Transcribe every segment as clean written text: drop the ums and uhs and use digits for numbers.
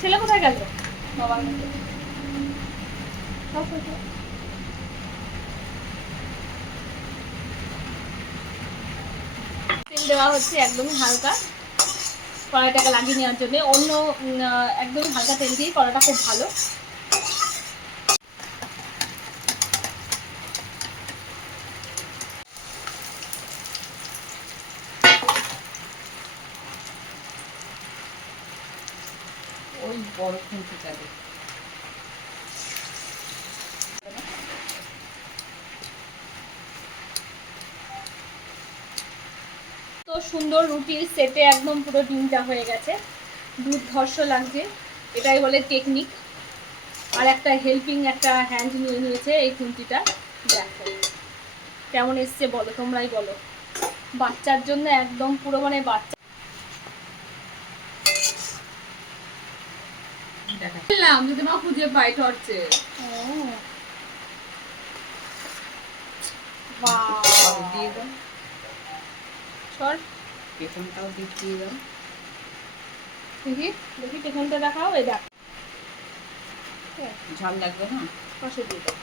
ছেলে কোথায় গেল? বাবার তেল দেওয়া হচ্ছে একদমই হালকা, কড়াইটাকে লাগিয়ে নেওয়ার জন্য। অন্য একদমই হালকা তেল দিয়ে কড়াইটা খুব ভালো। ওই বড় খুঁটি যাবে তো সুন্দর রুটির সেটে একদম পুরো ডিমটা হয়ে গেছে, দুর্ধর্ষ লাগছে। এটাই বলে টেকনিক। আর একটা হেল্পিং একটা হ্যান্ড নিয়ে নিয়েছে এই খুন্তিটা। দেখো কেমন এসছে বলো, তোমরাই বলো। বাচ্চার জন্য একদম পুরো মানে বাচ্চা। দেখালাম যদি মা খুঁজে পাই টর্চে। দিয়ে দাও সর পেছনটাও দিয়ে দাও। দেখি দেখি পেছনটা দেখাও। এই দেখ ঝাল লাগবে না? পাশে দিয়ে দাও।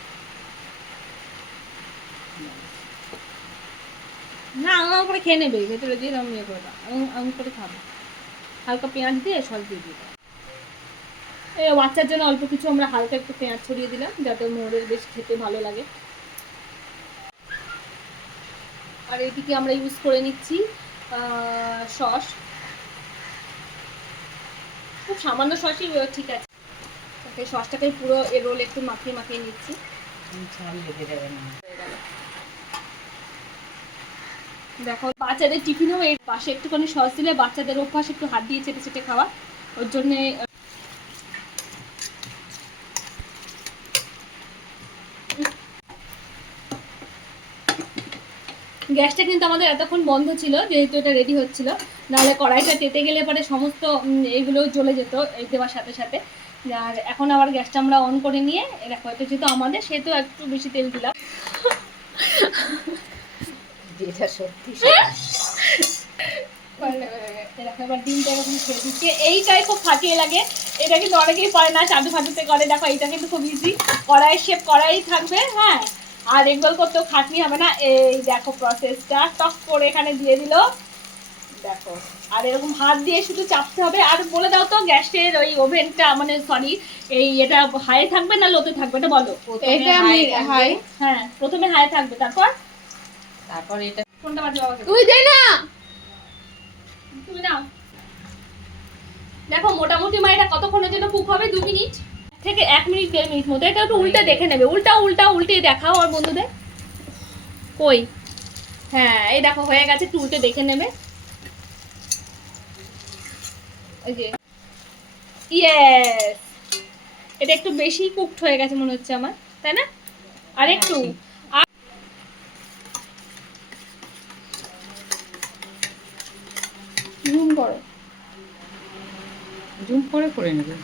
না আমার করে খেয়ে নেবে, ভেতরে দিয়ে আমি ইয়ে করে দাও, আমি করে খাবো। হালকা পেঁয়াজ দিয়ে সস দিয়ে দিই। এই বাচ্চার জন্য অল্প কিছু আমরা হালকা একটু পেঁয়াজ ছড়িয়ে দিলাম, যাতে মোড়ের বেশ খেতে ভালো লাগে। আর এদিকে আমরা ইউজ করে নিচ্ছি সস। খুব সামান্য সসই ঠিক আছে। এই সসটাকে পুরো এগরোল একটু মাখিয়ে মাখিয়ে নিচ্ছি। ঝাল লেগে যাবে না। দেখো বাচ্চাদের টিফিনেও এর পাশে একটুখানি সস দিলে বাচ্চাদের অভ্যাস একটু হাত দিয়ে চেটে চেটে খাওয়া। ওর জন্যে গ্যাসটা কিন্তু আমাদের এতক্ষণ বন্ধ ছিল, যেহেতু এটা রেডি হচ্ছিল। নাহলে কড়াইটা তেতে গেলে পরে সমস্ত এগুলো জ্বলে যেত দেওয়ার সাথে সাথে। আর এখন আবার গ্যাসটা আমরা অন করে নিয়ে দেখো, এটা যেহেতু আমাদের সেহেতু একটু বেশি তেল দিলাম। যেটা সত্যি এবার ডিমটা এরকম ছেড়ে দিচ্ছে। এইটাই খুব ফাটিয়ে লাগে। এটা কিন্তু অনেকেই পারে না, চাটু ফাটুতে করে। দেখো এইটা কিন্তু খুব ইজি, কড়াইয়ের শেপ কড়াই থাকবে। হ্যাঁ, আর এগরোল করতেও খাটনি হবে না। এই দেখো প্রসেসটা টক করে এখানে দিয়ে দিল। দেখো আর এরকম হাত দিয়ে শুধু চাপতে হবে। আর বলে দাও তো গ্যাসের ওই ওভেনটা মানে সরি এই এটা হাই থাকবে না লোতে থাকবে, এটা বলো। এটা হাই। হ্যাঁ প্রথমে হাই থাকবে, তারপর তারপর এটা কোনটা বাজে বাবাকে তুই দে না, তুমি নাও। দেখো মোটামুটি মা এটা কতক্ষণের জন্য কুক হবে? 2 মিনিট থেকে 1 মিনিট 1.5 মিনিট মতো। এটা একটু উল্টে দেখে নেবে, উল্টে দেখাও আর বন্ধুদের। কই হ্যাঁ এই দেখো হয়ে গেছে, একটু উল্টে দেখে নেবে। এই যে ইয়েস, এটা একটু বেশি কুকড হয়ে গেছে মনে হচ্ছে আমার, তাই না? আর একটু জুম করো, জুম করে নেবে।